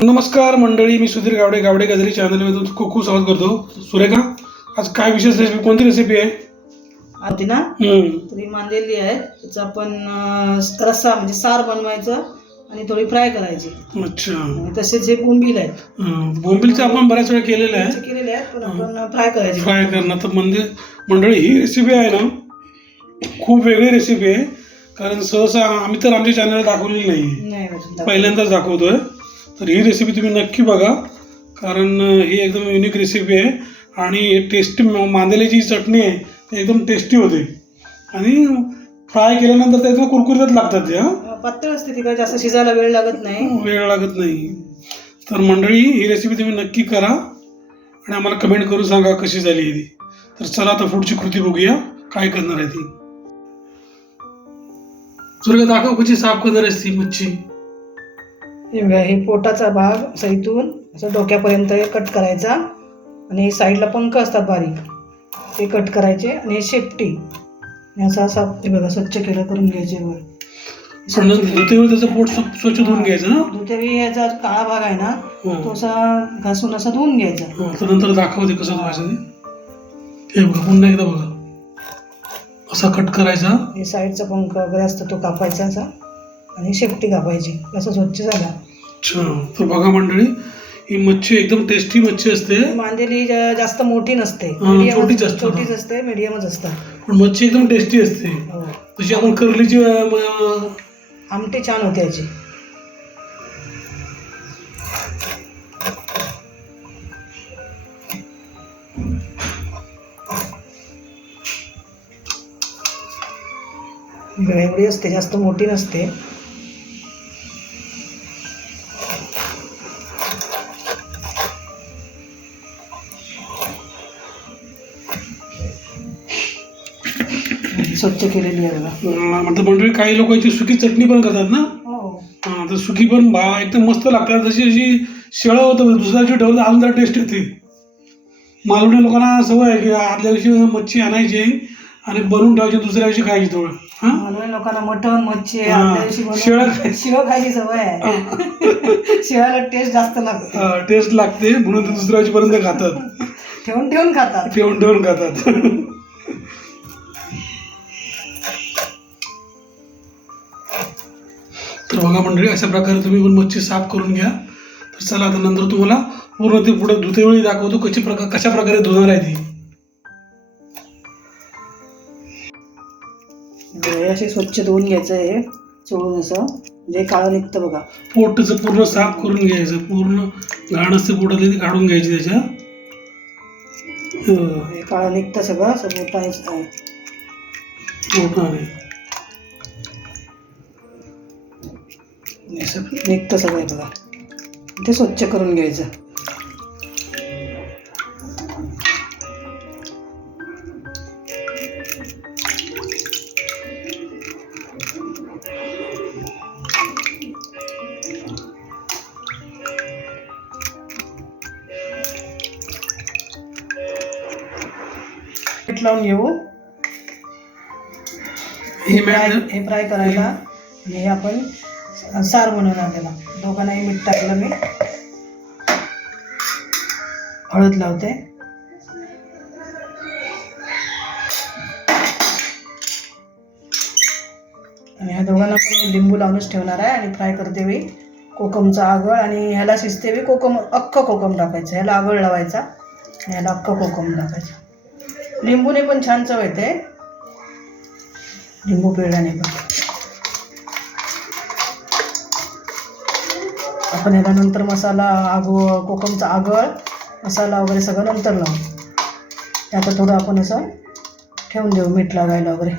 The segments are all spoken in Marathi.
नमस्कार मंडळी मी सुधीर गावडे गावडे गजरी चॅनलमध्ये तुमचं खूप खूप स्वागत करतो. सुरेखा आज काय विशेष रेसिपी कोणती रेसिपी आहे? आधी ना. तरी मांदेली आहे. त्याचा आपण रस्सा म्हणजे सार बनवायचं आणि थोडी फ्राय करायची. अच्छा. तसेच हे बोंबील आहेत बोंबिलचं आपण बऱ्याच वेळा केलेलं आहे. केलेले आहेत पण आपण फ्राय करायची. फ्राय करणं. तर म्हणजे मंडळी ही रेसिपी आहे ना खूप वेगळी रेसिपी आहे. कारण सहसा आम्ही तर आमच्या चॅनलला दाखवलेली नाही. पहिल्यांदाच दाखवतोय. तर ही रेसिपी तुम्ही नक्की बघा. कारण ही एकदम युनिक रेसिपी आहे. आणि टेस्टी मांदेल्याची जी चटणी आहे ती एकदम टेस्टी होते. आणि फ्राय केल्यानंतर ते एकदम कुरकुरीतच लागतात ते हां. पातळ असते ती काय जास्त शिजायला वेळ लागत नाही. वेळ लागत नाही. तर मंडळी ही रेसिपी तुम्ही नक्की करा. आणि आम्हाला कमेंट करून सांगा कशी झाली आहे ती तर चला आता पुढची कृती बघूया. काय करणार आहे ती. तुला दाखव कशी साफ करणार आहेस ती मच्छी. हे बघा, हे पोटाचा भाग असा इथून असं डोक्यापर्यंत कट करायचा. आणि साईडला पंख असतात बारीक. ते कट करायचे आणि हे शेपटी. असं असं हे बघा स्वच्छ केलं करून घ्यायचे त्याचं पोट स्व- स्वच्छ धुवून घ्यायचं ना? दुधावी याचा काळा भाग आहे ना हं. तो असा घासून असा धुवून घ्यायचा. हं, तर नंतर दाखवते कसं धुवायचं ते. हे बघा पुन्हा एकदा बघा. असा कट करायचा. हे साईडचा पंख वगैरे असतो तो कापायचा असा. आणि शेपटी कापायची. असं स्वच्छ झाला. अच्छा. तर बघा मंडळी ही मच्छी एकदम टेस्टी मच्छी असते. मांदेली जा- जास्त मोठी नसते. हा, Medium छोटीच असते. छोटीच असते मिडियमच असतात. पण मच्छी एकदम टेस्टी असते. हो. जशी आपण करलीची अं, म- आमटी छान होते याची. एवढी असते जास्त मोठी नसते. केलेली आहे बघा. मंडळी काही लोक याची सुकी चटणी पण करतात ना? हो. हां तर सुकी पण भा एकदम मस्त लागतात. जशी अशी शेळं होतं दुसऱ्या दिवशी ठेवलं अजून जरा टेस्ट येते. मालवणी लोकांना सवय आहे की आदल्या दिवशी मच्छी आणायची आणि बनवून ठेवायची दुसऱ्या दिवशी खायची थोडं. हां? मालवणी लोकांना मटण मच्छी हा. आदल्या दिवशी बनवून- शिळं- शिळं खायची सवय आहे. शिळ्याला टेस्ट जास्त लागते. टेस्ट लागते म्हणून ते दुसऱ्या दिवशीपर्यंत खातात. ठेवून ठेवून खातात. ठेवून ठेवून खातात. तर बघा मंडळी अशा प्रकारे तुम्ही पण मच्छी साफ करून घ्या. तर चला आता नंतर तुम्हाला पूर्ण ते पुढे धुतेवेळी दाखवतो कशी प्रकार कशा प्रकारे धुणार आहे ती. असे स्वच्छ धुवून घ्यायचं हे चोळून असं. म्हणजे काळं निघतं बघा. पोटचं पूर्ण साफ करून घ्यायचं. पूर्ण घाण असते पोटातली ती काढून घ्यायची त्याच्या. काळं निघतं सगळं असं मोठा आहे. असं. निघतं सगळं बघा ते स्वच्छ करून घ्यायचं. लावून घेऊ. हे फ्राय हे करायला. आणि हे आपण सार म्हणून आलेला दोघांनाही मीठ टाकलं मी. हळद लावते. आणि ह्या दोघांना पण मी लिंबू लावूनच ठेवणार आहे आणि फ्राय करते वेळी कोकमचा आगळ आणि ह्याला शिजते वेळी कोकम अख्खं कोकम टाकायचं. ह्याला आगळ लावायचा आणि ह्याला अख्खं कोकम टाकायचं. लिंबूने पण छान चव येते. लिंबू पिळल्याने पण. आपण याला नंतर मसाला आगो कोकमचा आगळ मसाला वगैरे सगळं नंतर लावू. आता थोडं आपण असं ठेवून देऊ मीठ लागायला वगैरे.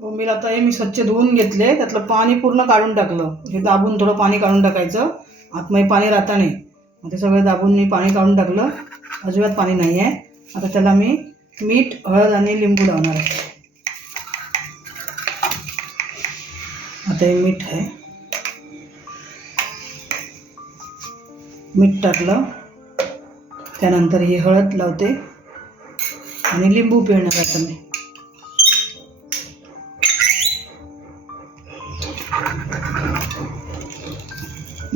बोंबील आता हे मी स्वच्छ धुवून घेतले त्यातलं पाणी पूर्ण काढून टाकलं. हे दाबून थोडं पाणी काढून टाकायचं. आतमध्ये पाणी राहता नाही. मग ते सगळं दाबून मी पाणी काढून टाकलं. अजिबात पाणी नाही आहे आता त्याला मी मीठ हळद आणि लिंबू लावणार आहे. आता हे मीठ आहे. मीठ टाकलं. त्यानंतर ही हळद लावते आणि लिंबू पिळणार आता मी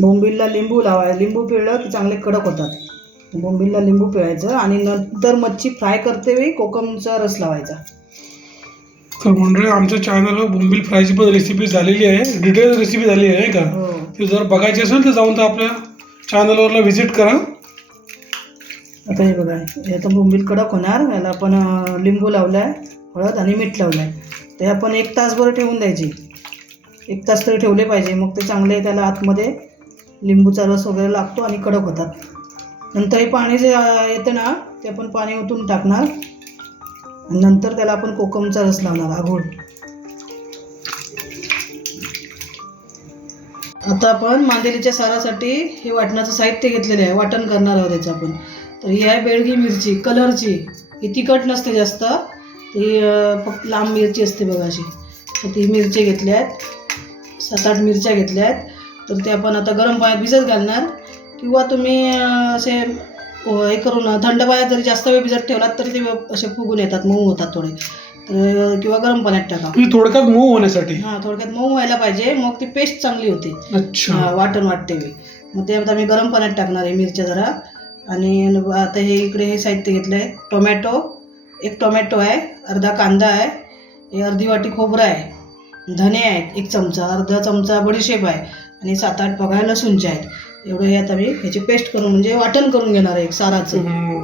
बोंबीलला लिंबू लावा लिंबू पिळलं की चांगले कडक होतात. बोंबीलला लिंबू पिळायचं आणि नंतर मच्छी फ्राय करते वेळी कोकमचा रस लावायचा. तर मंडळी आमच्या चॅनलवर बोंबील फ्रायची पण रेसिपी झालेली आहे. डिटेल रेसिपी झालेली आहे का? हो. ती जर बघायची असेल तर जाऊन तर आपल्या चॅनलवरला व्हिजिट करा. आता हे बघा हे आता बोंबील कडक होणार. याला आपण लिंबू लावला आहे हळद आणि मीठ लावलं आहे ते आपण एक तासभर ठेवून द्यायची. एक तास तरी ठेवले पाहिजे. मग ते चांगले त्याला आतमध्ये लिंबूचा रस वगैरे लागतो आणि कडक होतात. नंतर हे पाणी जे येतं ना ते आपण पाणी ओतून टाकणार. आणि नंतर त्याला आपण कोकमचा रस लावणार आघोड आता आपण मांदेलीच्या सारासाठी हे वाटणाचं साहित्य घेतलेलं आहे. वाटण करणार आहोत त्याचं आपण. तर ही आहे बेळगी मिरची कलरची. ही तिखट नसते जास्त. ती फक्त लांब मिरची असते बघा अशी. तर ती मिरची घेतल्या आहेत सात आठ मिरच्या घेतल्या आहेत तर ते आपण आता गरम पाण्यात भिजत घालणार. किंवा तुम्ही असे हे करून थंड पाण्यात जरी जास्त वेळ भिजत ठेवलात तर ते असे फुगून येतात मऊ होतात थोडे. तर किंवा गरम पाण्यात टाका. म्हणजे थोडक्यात मऊ होण्यासाठी? हां थोडक्यात मऊ व्हायला पाहिजे मग ती पेस्ट चांगली होते. अच्छा. वाटण वाटते मी मग ते आता मी गरम पाण्यात टाकणार आहे मिरच्या जरा. आणि आता हे इकडे हे साहित्य घेतलं आहे टोमॅटो. एक टोमॅटो आहे अर्धा कांदा आहे हे अर्धी वाटी खोबरं आहे धने आहेत एक चमचा अर्धा चमचा बडीशेप आहे आणि सात आठ बघा लसूणचे आहेत. एवढं हे आता मी ह्याची पेस्ट करून म्हणजे वाटण करून घेणार आहे एक साराचं.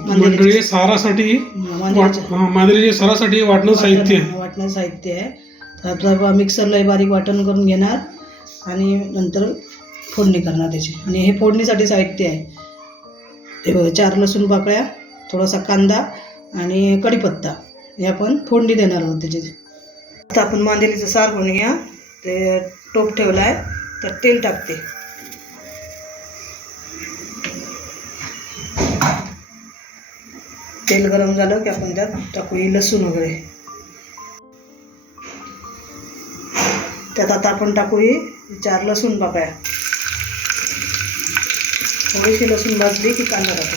मंडळी सारासाठी मांजरीच्या. सारासाठी वाटणं साहित्य वाटणं साहित्य आहे. तर आपलं मिक्सरला बारीक वाटण करून घेणार आणि नंतर फोडणी करणार त्याची. आणि हे फोडणीसाठी साहित्य आहे. बघा चार लसूण पाकळ्या थोडासा कांदा आणि कढीपत्ता. हे आपण फोडणी देणार आहोत त्याची आता आपण मांदेलीचं सार करून घ्या. ते टोप ठेवला आहे त्यात तेल टाकते. तेल गरम झालं की आपण त्यात टाकू ही लसूण वगैरे. त्यात आता आपण टाकू ही चार लसूण बापया थोडीशी लसूण भाजली की कांदा टाकू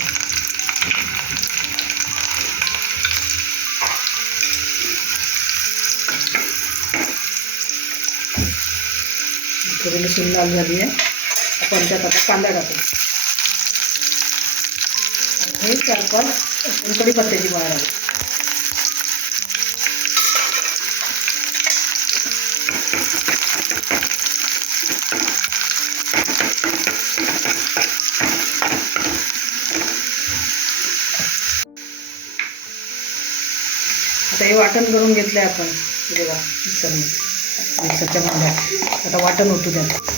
थोडी लसूण लाल झाली आहे. आपण त्यात आता कांदा टाकू हे चार पाच कढीपत्त्याची बाहेर आहे. आता हे वाटण करून घेतलंय आपण. बघा मिक्सरमध्ये. मिक्सरच्या भांड्यात. आता वाटण होतो त्यात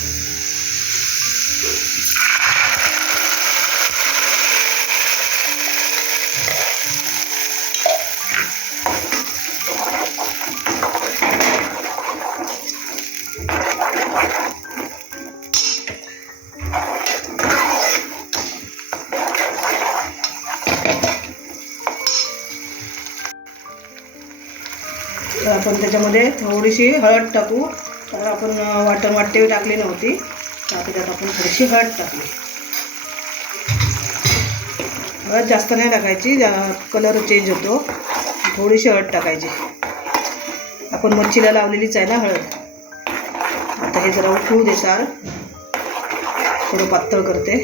आपण त्याच्यामध्ये थोडीशी हळद टाकू. तर आपण वाटण वाटते टाकली नव्हती. तर आता त्यात आपण थोडीशी हळद टाकली. हळद जास्त नाही टाकायची कलर चेंज होतो थोडीशी हळद टाकायची. आपण मच्छीला लावलेलीच आहे ना हळद. आता हे जरा उठवू दे सार. थोडं पातळ करते.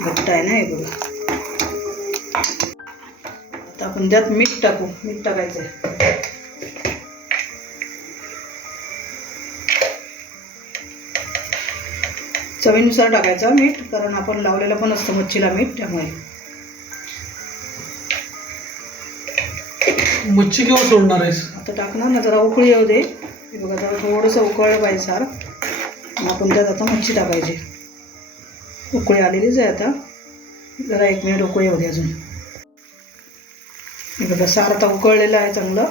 घट्ट आहे ना हे बघा. आता आपण त्यात मीठ टाकू. मीठ टाकायचं आहे चवीनुसार टाकायचं मीठ कारण आपण लावलेलं पण असतं मच्छीला मीठ त्यामुळे. मच्छी केव्हा सोडणार आहेस? आता टाकणार ना जरा उकळी येऊ दे. बघा जरा थोडंसं उकळलं पाहिजे सार. मग आपण त्यात आता मच्छी टाकायची. उकळी आलेलीच आहे आता. जरा एक मिनिट उकळी येऊ दे अजून. हे बघा सार आता उकळलेलं आहे चांगलं.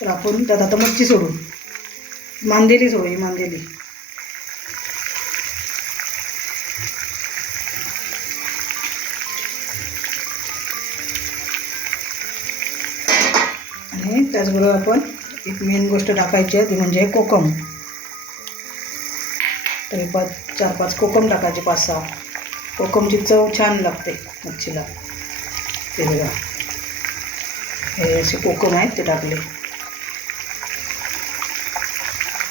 तर आपण त्यात आता मच्छी सोडू. मांदेली सोडू ही मांदेली. त्याचबरोबर आपण एक मेन गोष्ट टाकायची आहे ती म्हणजे कोकम. तरी पाच चार पाच कोकम टाकायचे पाच सहा. कोकमची चव छान लागते मच्छीला. ते बघा. हे असे कोकम आहेत ते टाकले.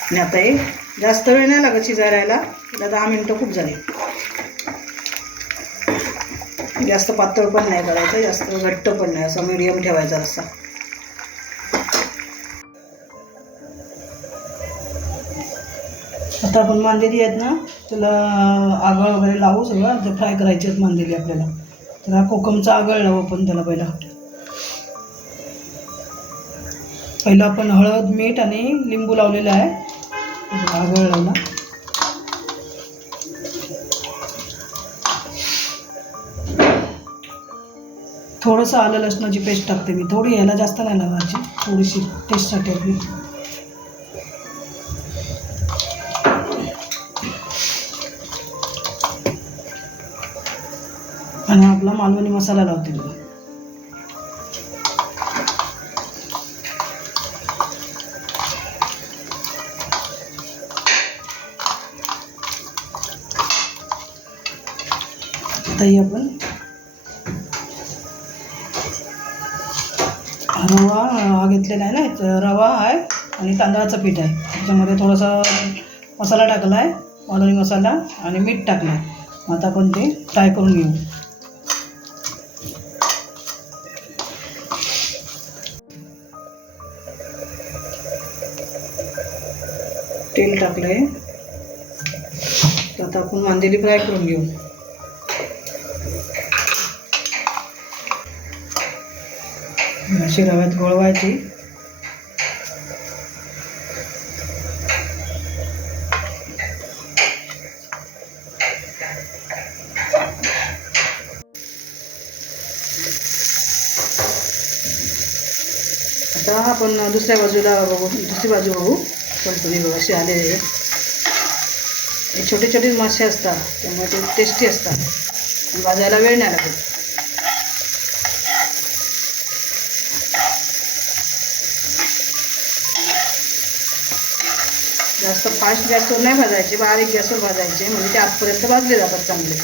आणि आता हे जास्त वेळ नाही लागत शिजायला. त्याला दहा मिनटं खूप झाली. जास्त पातळ पण नाही करायचं जास्त घट्ट पण नाही असं मीडियम ठेवायचा रस्सा. आता आपण मांदेली आहेत ना त्याला आगळ वगैरे लावू सगळं ते फ्राय करायची आहेत मांदेली आपल्याला. तर हा कोकमचा आगळ लावू आपण त्याला पहिला. पहिलं आपण हळद मीठ आणि लिंबू लावलेला आहे. आगळ लावला थोडंसं आलं लसणाची पेस्ट टाकते मी. थोडी ह्याला जास्त नाही लावायची. थोडीशी टेस्टसाठी आपली. आणि मालवणी मसाला लावते मी आताही आपण रवा घेतलेला आहे ना रवा आहे आणि तांदळाचं पीठ आहे. त्याच्यामध्ये थोडासा मसाला टाकला आहे मालवणी मसाला आणि मीठ टाकलं आहे. मग आता आपण ते फ्राय करून घेऊ. तेल टाकलं आहे तर आता आपण वांदेली फ्राय करून घेऊ. अशी रव्यात गोळवायची आता आपण दुसऱ्या बाजूला बघू दुसरी बाजू बघू. कंपनी बघू असे आलेले हे छोटे छोटे मासे असतात त्यामुळे ते टेस्टी असतात. भाजायला वेळ नाही लागत. जास्त फास्ट गॅसवर नाही भाजायचे बारीक गॅसवर भाजायचे म्हणजे ते आतपर्यंत भाजले जातात चांगले.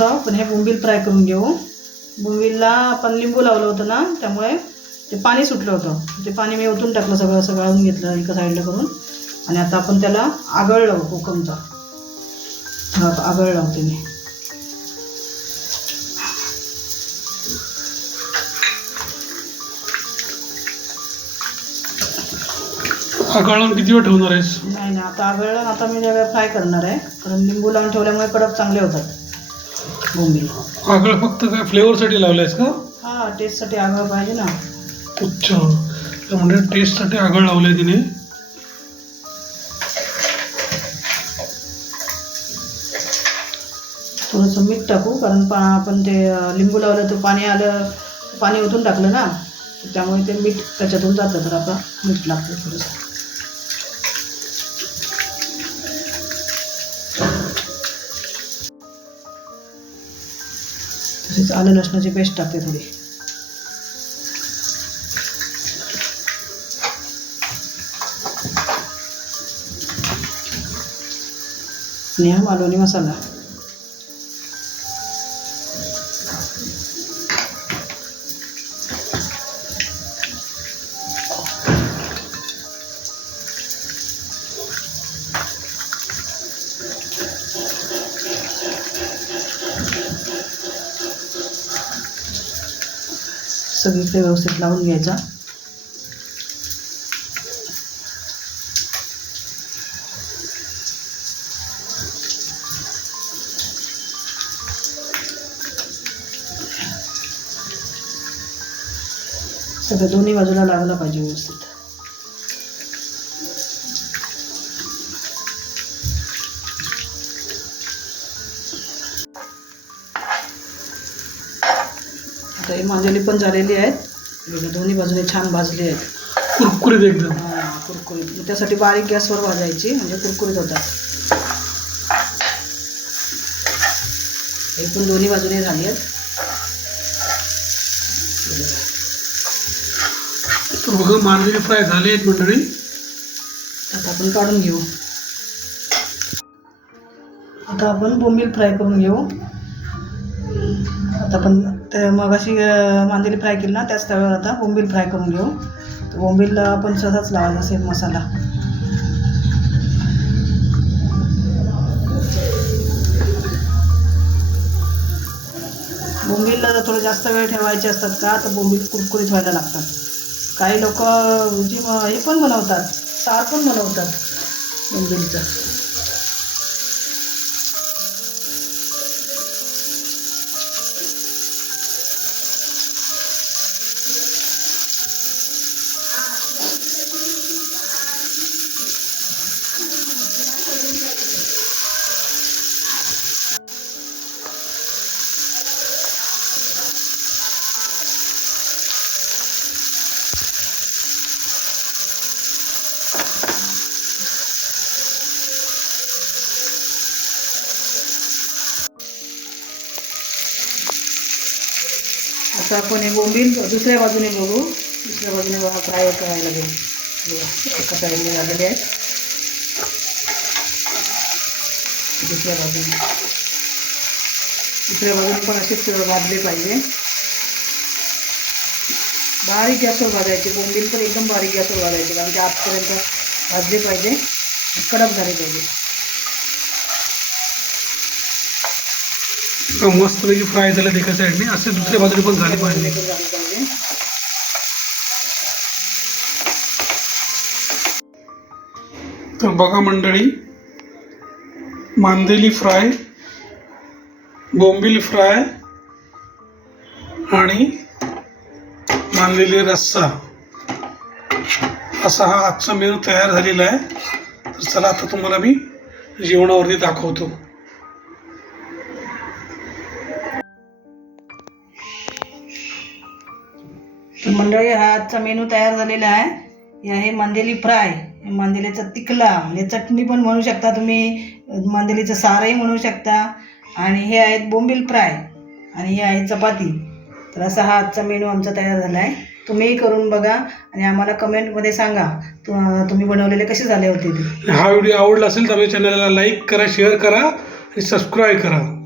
आता आपण हे बोंबील फ्राय करून घेऊ. बोंबीलला आपण लिंबू लावलं होतं ना त्यामुळे ते पाणी सुटलं होतं. ते पाणी मी ओतून टाकलं सगळं सगळं घेतलं एका साईडला करून. आणि आता आपण त्याला आगळ लावू कोकमचा. आगळ लावते मी. आगळून किती वेळ ठेवणार आहेस? नाही नाही आता आगळ आता मी जरा फ्राय करणार आहे कारण लिंबू लावून ठेवल्यामुळे कडक चांगले होतात. बोंबील. आगळ फक्त काय फ्लेवरसाठी लावलायस का? हा टेस्टसाठी आगळ पाहिजे ना. अच्छा. म्हणजे टेस्टसाठी आगळ लावलंय तिने. थोडंसं मीठ टाकू कारण पा आपण ते लिंबू लावलं तर पाणी आलं पाणी ओतून टाकलं ना. त्यामुळे ते मीठ त्याच्यातून जातं तर आता मीठ लागतं थोडंसं. तसेच आलं लसणाची पेस्ट टाकते थोडी. नेहा मालवणी मसाला. सगळीकडे व्यवस्थित लावून घ्यायचा. सगळं दोन्ही बाजूला लागला पाहिजे व्यवस्थित. मांजली पण झालेली आहेत. बघा, दोन्ही बाजूने छान भाजली आहेत. कुरकुरीत एकदम. हा, कुरकुरीत. त्यासाठी बारीक गॅसवर भाजायची म्हणजे कुरकुरीत होतात. हे पण दोन्ही बाजूने झाली आहेत. तर बघा मांजरी फ्राय झाली आहेत मंडळी. आता आपण काढून घेऊ. आता आपण बोंबील फ्राय करून घेऊ. आता पण ते मगाशी अशी मांदेली फ्राय केली ना त्याच तव्यावर आता बोंबील फ्राय करून घेऊ. तर बोंबीलला आपण स्वतःच लावायचा सेम मसाला. बोंबीलला जर थोडं जास्त वेळ ठेवायचे असतात का तर बोंबील कुरकुरीत व्हायला लागतात. काही लोक जी हे पण बनवतात सार पण बनवतात बोंबीलचं. असं आपण हे बोंबील दुसऱ्या बाजूने बघू. दुसऱ्या बाजूने बघा फ्राय करायला घेऊ एका साईडने झालेले आहेत. दुसऱ्या बाजूने. दुसऱ्या बाजूने पण असेच भाजले पाहिजे. बारीक गॅसवर भाजायचे बोंबील पण एकदम बारीक गॅसवर भाजायचे कारण ते आतपर्यंत भाजले पाहिजे. कडक झाले पाहिजे. मस्तपैकी फ्राय झालं एका साईडने असे दुसऱ्या बाजूने पण झाले पाहिजे. तर बघा मंडळी मांदेली फ्राय बोंबिल फ्राय आणि मांदेली रस्सा. असा हा आजचा मेनू तयार झालेला आहे. तर चला आता तुम्हाला मी जेवणावरती दाखवतो. तर मंडळी हा आजचा मेनू तयार झालेला आहे. हे आहे मांदेली फ्राय. मांदेलीचा तिकला म्हणजे चटणी पण म्हणू शकता तुम्ही. मांदेलीचं सारही म्हणू शकता. आणि हे आहेत बोंबील फ्राय. आणि हे आहे चपाती. तर असा हा आजचा मेनू आमचा तयार झाला आहे तुम्हीही करून बघा आणि आम्हाला कमेंटमध्ये सांगा तु- तुम्ही बनवलेले कसे झाले होते ते. हा व्हिडिओ आवडला असेल तर आपल्या चॅनलला लाईक करा शेअर करा आणि सबस्क्राईब करा.